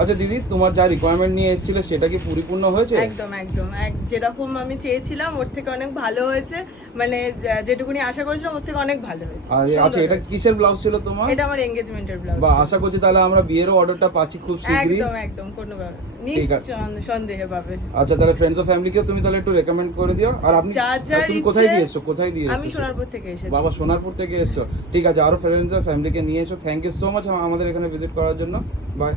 আচ্ছা দিদি, তোমার যা রিকোয়ারমেন্ট নিয়ে এসেছিলে সেটা কি পরিপূর্ণ হয়েছে? একদম একদম যেরকম আমি চেয়েছিলাম ওর থেকে অনেক ভালো হয়েছে, মানে যেটুকুনি আশা করেছিলাম ওর থেকে অনেক ভালো হয়েছে। আচ্ছা, এটা কিসের ব্লাউজ ছিল তোমার? এটা আমার এনগেজমেন্টের ব্লাউজ। বা আশা করছি তাহলে আমরা বিয়েরও অর্ডারটা পাচ্ছি খুব শীঘ্রই। একদম একদম কোনো ব্যাপার সন্দেহে পাবে। আচ্ছা, তাহলে ফ্রেন্ডস অফ ফ্যামিলিকেও তুমি তাহলে একটু রেকমেন্ড করে দিও। আর আপনি তুমি কোথায় দিয়েছো? আমি সোনারপুর থেকে এসেছি। বাবা, সোনারপুর থেকে এসেছো, ঠিক আছে। আরো ফ্রেন্ডস অফ ফ্যামিলিকে নিয়ে এসো। থ্যাংক ইউ সো মাচ আমাদের এখানে ভিজিট করার জন্য। বাই।